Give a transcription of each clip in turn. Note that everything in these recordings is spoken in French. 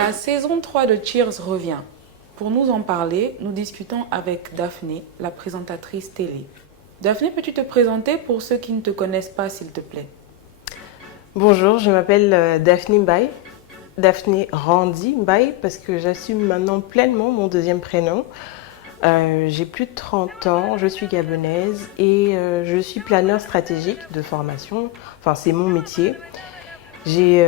La saison 3 de Cheers revient. Pour nous en parler, nous discutons avec Daphné, la présentatrice télé. Daphné, peux-tu te présenter pour ceux qui ne te connaissent pas, s'il te plaît? Bonjour, je m'appelle Daphné Mbaye, Daphné Randy Mbaye, parce que j'assume maintenant pleinement mon deuxième prénom. J'ai plus de 30 ans, je suis gabonaise et je suis planeur stratégique de formation. Enfin, c'est mon métier. J'ai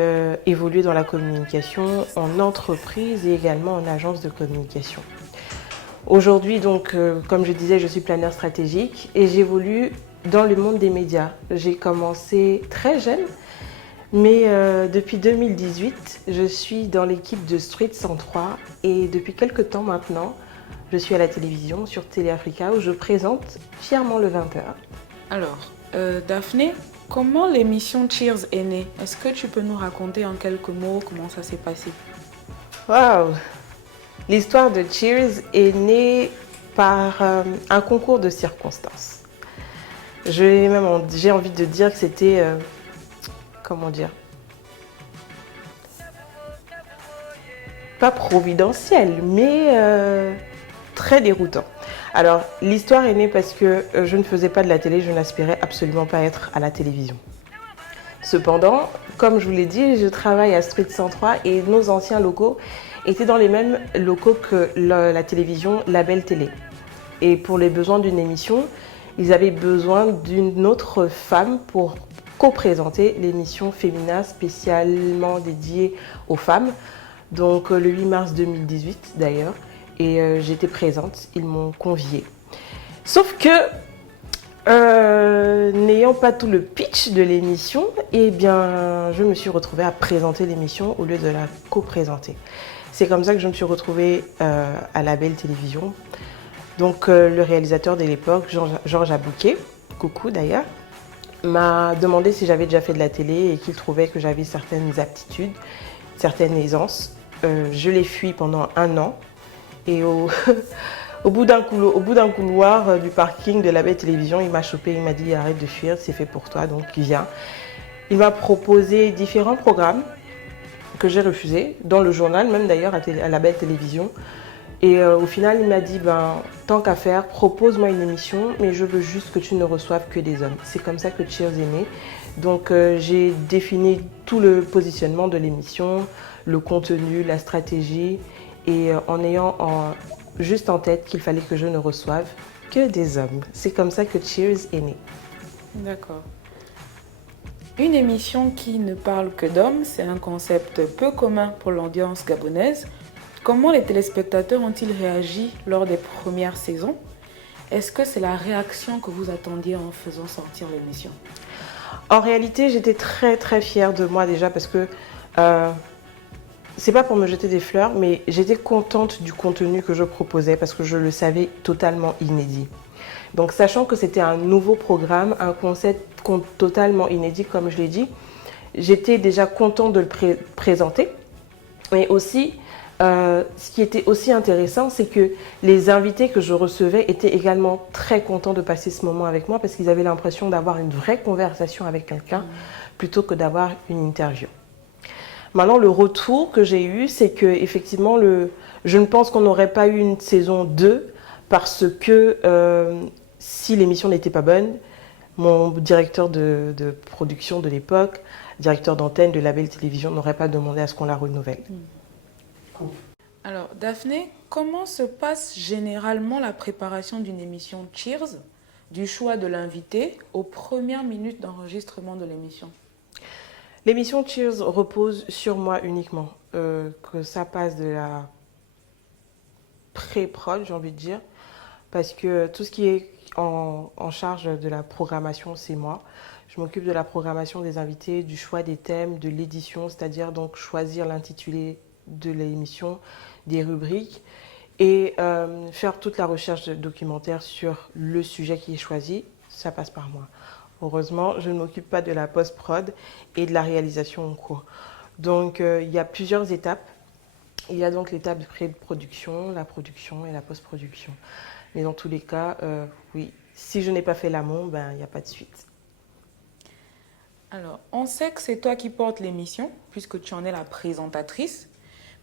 évolué dans la communication en entreprise et également en agence de communication. Aujourd'hui, donc, comme je disais, je suis planeur stratégique et j'évolue dans le monde des médias. J'ai commencé très jeune, mais depuis 2018, je suis dans l'équipe de Street 103 et depuis quelques temps maintenant, je suis à la télévision sur Télé Africa où je présente fièrement le 20h. Alors, Daphné, comment l'émission Cheers est née? Est-ce que tu peux nous raconter en quelques mots comment ça s'est passé? Waouh! L'histoire de Cheers est née par un concours de circonstances. J'ai envie de dire que c'était, comment dire, pas providentiel, mais très déroutant. Alors, l'histoire est née parce que je ne faisais pas de la télé, je n'aspirais absolument pas à être à la télévision. Cependant, comme je vous l'ai dit, je travaille à Street 103 et nos anciens locaux étaient dans les mêmes locaux que la télévision Label Télé. Et pour les besoins d'une émission, ils avaient besoin d'une autre femme pour co-présenter l'émission Féminin spécialement dédiée aux femmes. Donc le 8 mars 2018 d'ailleurs, et j'étais présente, ils m'ont conviée. Sauf que, n'ayant pas tout le pitch de l'émission, eh bien, je me suis retrouvée à présenter l'émission au lieu de la co-présenter. C'est comme ça que je me suis retrouvée à la Belle Télévision. Donc le réalisateur de l'époque, Georges Abouquet, coucou d'ailleurs, m'a demandé si j'avais déjà fait de la télé et qu'il trouvait que j'avais certaines aptitudes, certaines aisances. Je l'ai fui pendant 1 an et au bout d'un couloir du parking de la Belle Télévision, il m'a chopé, il m'a dit arrête de fuir, c'est fait pour toi, donc viens. Il m'a proposé différents programmes que j'ai refusés, dans le journal même d'ailleurs à la Belle Télévision. Et au final, il m'a dit, tant qu'à faire, propose-moi une émission, mais je veux juste que tu ne reçoives que des hommes. C'est comme ça que Cheers est né. Donc j'ai défini tout le positionnement de l'émission, le contenu, la stratégie, et en ayant juste en tête qu'il fallait que je ne reçoive que des hommes. C'est comme ça que Cheers est né. D'accord. Une émission qui ne parle que d'hommes, c'est un concept peu commun pour l'audience gabonaise. Comment les téléspectateurs ont-ils réagi lors des premières saisons? Est-ce que c'est la réaction que vous attendiez en faisant sortir l'émission? En réalité, j'étais très très fière de moi déjà parce que c'est pas pour me jeter des fleurs, mais j'étais contente du contenu que je proposais parce que je le savais totalement inédit. Donc sachant que c'était un nouveau programme, un concept totalement inédit comme je l'ai dit, j'étais déjà contente de le présenter. Mais aussi, ce qui était aussi intéressant, c'est que les invités que je recevais étaient également très contents de passer ce moment avec moi parce qu'ils avaient l'impression d'avoir une vraie conversation avec quelqu'un plutôt que d'avoir une interview. Maintenant, le retour que j'ai eu, c'est que effectivement, je ne pense qu'on n'aurait pas eu une saison 2 parce que si l'émission n'était pas bonne, mon directeur de production de l'époque, directeur d'antenne de la Belle Télévision, n'aurait pas demandé à ce qu'on la renouvelle. Alors, Daphné, comment se passe généralement la préparation d'une émission Cheers, du choix de l'invité aux premières minutes d'enregistrement de l'émission? L'émission Cheers repose sur moi uniquement, que ça passe de la pré-prod, j'ai envie de dire, parce que tout ce qui est en charge de la programmation, c'est moi. Je m'occupe de la programmation des invités, du choix des thèmes, de l'édition, c'est-à-dire donc choisir l'intitulé de l'émission, des rubriques et faire toute la recherche documentaire sur le sujet qui est choisi, ça passe par moi. Heureusement, je ne m'occupe pas de la post-prod et de la réalisation en cours. Donc, il y a plusieurs étapes. Il y a donc l'étape de pré-production, la production et la post-production. Mais dans tous les cas, oui, si je n'ai pas fait l'amont, il n'y a pas de suite. Alors, on sait que c'est toi qui portes l'émission, puisque tu en es la présentatrice.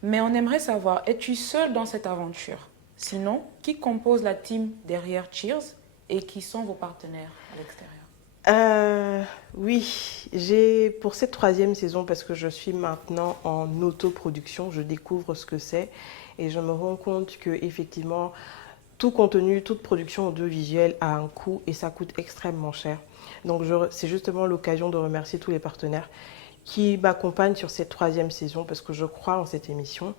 Mais on aimerait savoir, es-tu seule dans cette aventure? Sinon, qui compose la team derrière Cheers et qui sont vos partenaires à l'extérieur? Oui, pour cette troisième saison, parce que je suis maintenant en autoproduction, je découvre ce que c'est et je me rends compte que effectivement, tout contenu, toute production audiovisuelle a un coût et ça coûte extrêmement cher. Donc c'est justement l'occasion de remercier tous les partenaires qui m'accompagnent sur cette troisième saison parce que je crois en cette émission.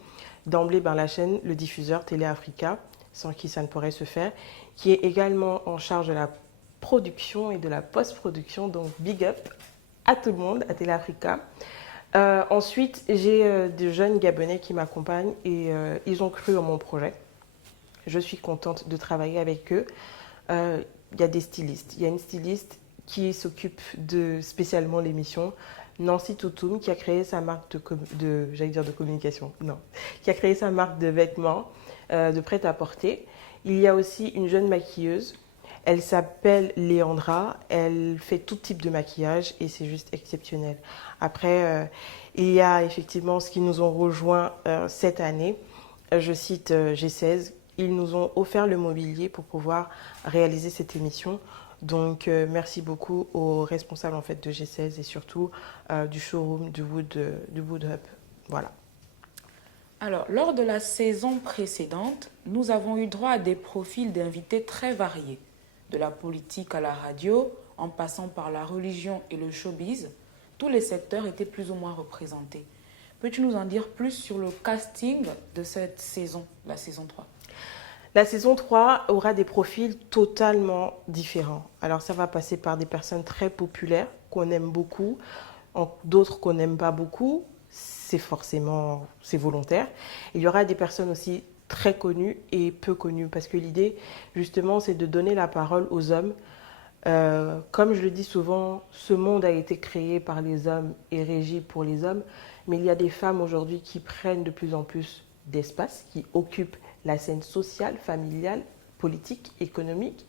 D'emblée, la chaîne, le diffuseur Télé Africa, sans qui ça ne pourrait se faire, qui est également en charge de la production et de la post-production. Donc big up à tout le monde, à Télé Africa. Ensuite, j'ai de jeunes Gabonais qui m'accompagnent et ils ont cru en mon projet. Je suis contente de travailler avec eux. Il y a des stylistes. Il y a une styliste qui s'occupe de spécialement l'émission, Nancy Toutoum, qui a créé sa marque de communication, non, qui a créé sa marque de vêtements, de prêt-à-porter. Il y a aussi une jeune maquilleuse. Elle s'appelle Léandra. Elle fait tout type de maquillage et c'est juste exceptionnel. Après, il y a effectivement ce qui nous ont rejoint cette année. Je cite G16. Ils nous ont offert le mobilier pour pouvoir réaliser cette émission. Donc, merci beaucoup aux responsables en fait, de G16 et surtout du showroom du Wood Hub. Voilà. Alors, lors de la saison précédente, nous avons eu droit à des profils d'invités très variés. De la politique à la radio, en passant par la religion et le showbiz, tous les secteurs étaient plus ou moins représentés. Peux-tu nous en dire plus sur le casting de cette saison, la saison 3? La saison 3 aura des profils totalement différents. Alors ça va passer par des personnes très populaires qu'on aime beaucoup, d'autres qu'on n'aime pas beaucoup, c'est volontaire. Il y aura des personnes aussi très connues et peu connues parce que l'idée justement c'est de donner la parole aux hommes. Comme je le dis souvent, ce monde a été créé par les hommes et régi pour les hommes, mais il y a des femmes aujourd'hui qui prennent de plus en plus d'espace, qui occupent la scène sociale, familiale, politique, économique.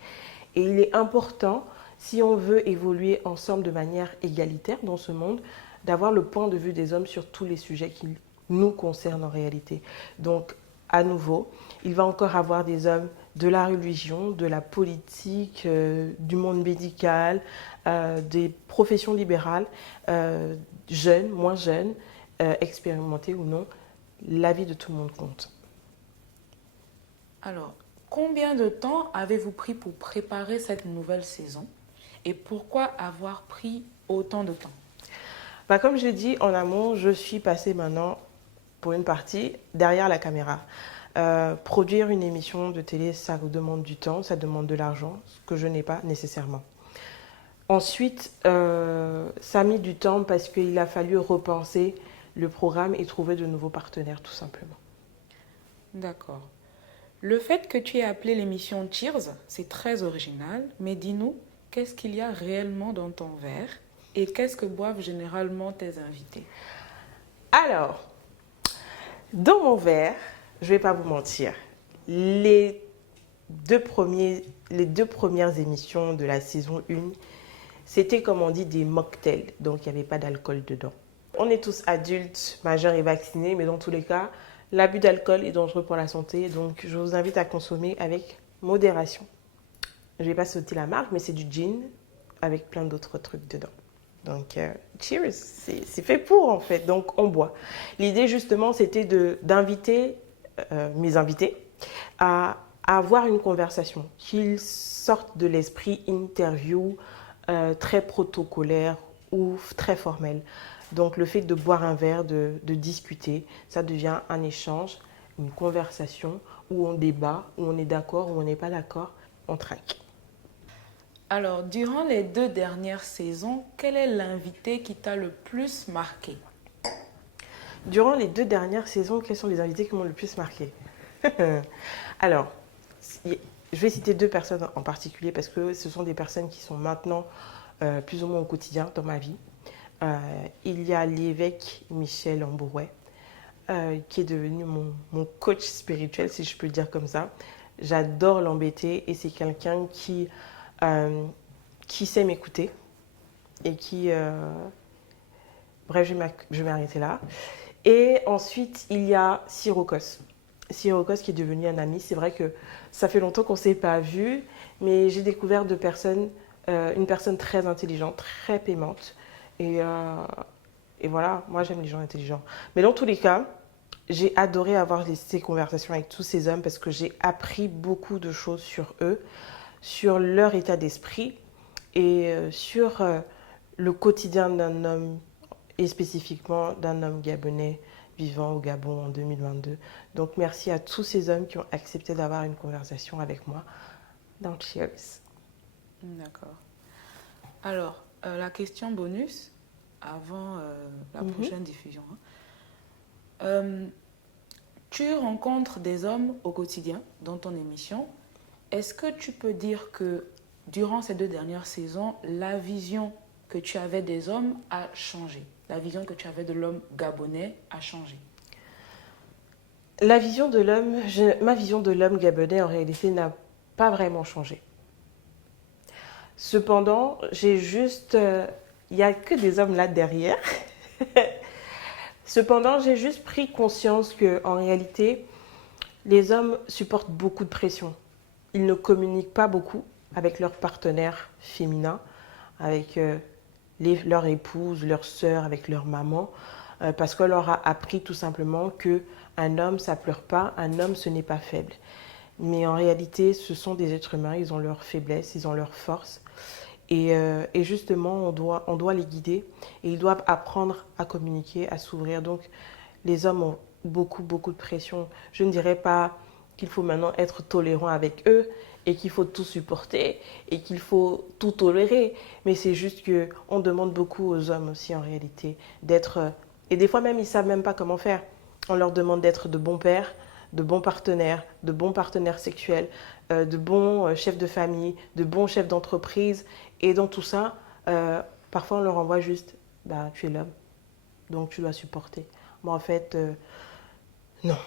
Et il est important, si on veut évoluer ensemble de manière égalitaire dans ce monde, d'avoir le point de vue des hommes sur tous les sujets qui nous concernent en réalité. Donc, à nouveau, il va encore avoir des hommes de la religion, de la politique, du monde médical, des professions libérales, jeunes, moins jeunes, expérimentés ou non. L'avis de tout le monde compte. Alors, combien de temps avez-vous pris pour préparer cette nouvelle saison et pourquoi avoir pris autant de temps? Comme je l'ai dit en amont, je suis passée maintenant, pour une partie, derrière la caméra. Produire une émission de télé, ça demande du temps, ça demande de l'argent, ce que je n'ai pas nécessairement. Ensuite, ça a mis du temps parce qu'il a fallu repenser le programme et trouver de nouveaux partenaires, tout simplement. D'accord. Le fait que tu aies appelé l'émission Cheers, c'est très original, mais dis-nous, qu'est-ce qu'il y a réellement dans ton verre et qu'est-ce que boivent généralement tes invités? Alors, dans mon verre, je ne vais pas vous mentir, les deux premières émissions de la saison 1, c'était comme on dit des mocktails, donc il n'y avait pas d'alcool dedans. On est tous adultes, majeurs et vaccinés, mais dans tous les cas, l'abus d'alcool est dangereux pour la santé, donc je vous invite à consommer avec modération. Je ne vais pas sauter la marque, mais c'est du gin avec plein d'autres trucs dedans. Donc, cheers, c'est fait pour en fait, donc on boit. L'idée justement, c'était d'inviter mes invités à avoir une conversation, qu'ils sortent de l'esprit interview très protocolaire ou très formel. Donc le fait de boire un verre, de discuter, ça devient un échange, une conversation où on débat, où on est d'accord, où on n'est pas d'accord, on trinque. Alors, durant les 2 dernières saisons, quel est l'invité qui t'a le plus marqué? Durant les 2 dernières saisons, quels sont les invités qui m'ont le plus marqué? Alors, je vais citer 2 personnes en particulier parce que ce sont des personnes qui sont maintenant plus ou moins au quotidien dans ma vie. Il y a l'évêque Michel Ambourouet, qui est devenu mon coach spirituel, si je peux le dire comme ça. J'adore l'embêter et c'est quelqu'un qui sait m'écouter et qui... bref, je vais m'arrêter là. Et ensuite, il y a Sirocos. Sirocos qui est devenu un ami. C'est vrai que ça fait longtemps qu'on ne s'est pas vu, mais j'ai découvert une personne très intelligente, très paiement. Et, euh, et voilà, moi j'aime les gens intelligents. Mais dans tous les cas, j'ai adoré avoir ces conversations avec tous ces hommes parce que j'ai appris beaucoup de choses sur eux, sur leur état d'esprit et sur le quotidien d'un homme et spécifiquement d'un homme gabonais vivant au Gabon en 2022. Donc merci à tous ces hommes qui ont accepté d'avoir une conversation avec moi dans Cheers. D'accord. Alors, la question bonus, avant la Mhm. prochaine diffusion. Hein. Tu rencontres des hommes au quotidien dans ton émission. Est-ce que tu peux dire que durant ces 2 dernières saisons, la vision que tu avais des hommes a changé? La vision que tu avais de l'homme gabonais a changé? Ma vision de l'homme gabonais en réalité n'a pas vraiment changé. Cependant, il n'y a que des hommes là derrière. Cependant, j'ai juste pris conscience que en réalité, les hommes supportent beaucoup de pression. Ils ne communiquent pas beaucoup avec leurs partenaires féminins, avec leur épouse, leur sœur, avec leur maman, parce qu'on leur a appris tout simplement que un homme, ça pleure pas, un homme, ce n'est pas faible. Mais en réalité, ce sont des êtres humains, ils ont leurs faiblesses, ils ont leurs forces. Et justement, on doit les guider et ils doivent apprendre à communiquer, à s'ouvrir. Donc, les hommes ont beaucoup, beaucoup de pression. Je ne dirais pas qu'il faut maintenant être tolérant avec eux et qu'il faut tout supporter et qu'il faut tout tolérer. Mais c'est juste qu'on demande beaucoup aux hommes aussi en réalité d'être... Et des fois même, ils ne savent même pas comment faire. On leur demande d'être de bons pères, de bons partenaires sexuels, de bons chefs de famille, de bons chefs d'entreprise. Et dans tout ça, parfois on leur envoie juste, bah, tu es l'homme, donc tu dois supporter. Mais en fait, non,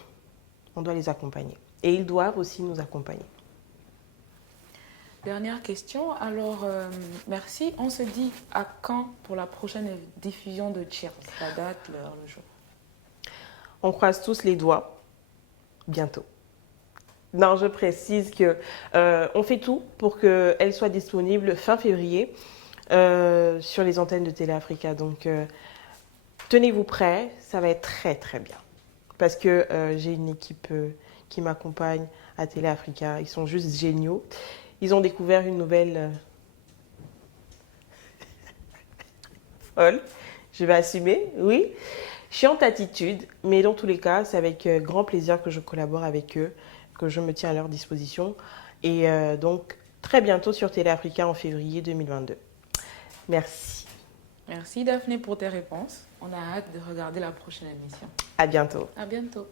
on doit les accompagner. Et ils doivent aussi nous accompagner. Dernière question. Alors, merci. On se dit à quand pour la prochaine diffusion de Cheers? La date, l'heure, le jour. On croise tous les doigts, bientôt. Non, je précise que on fait tout pour qu'elle soit disponible fin février sur les antennes de Télé Africa. Donc, tenez-vous prêts, ça va être très très bien. Parce que j'ai une équipe qui m'accompagne à Télé Africa. Ils sont juste géniaux. Ils ont découvert une nouvelle folle. Je vais assumer, oui. Chiante attitude, mais dans tous les cas, c'est avec grand plaisir que je collabore avec eux, que je me tiens à leur disposition. Et donc, très bientôt sur Télé Africa en février 2022. Merci. Merci Daphné pour tes réponses. On a hâte de regarder la prochaine émission. À bientôt. À bientôt.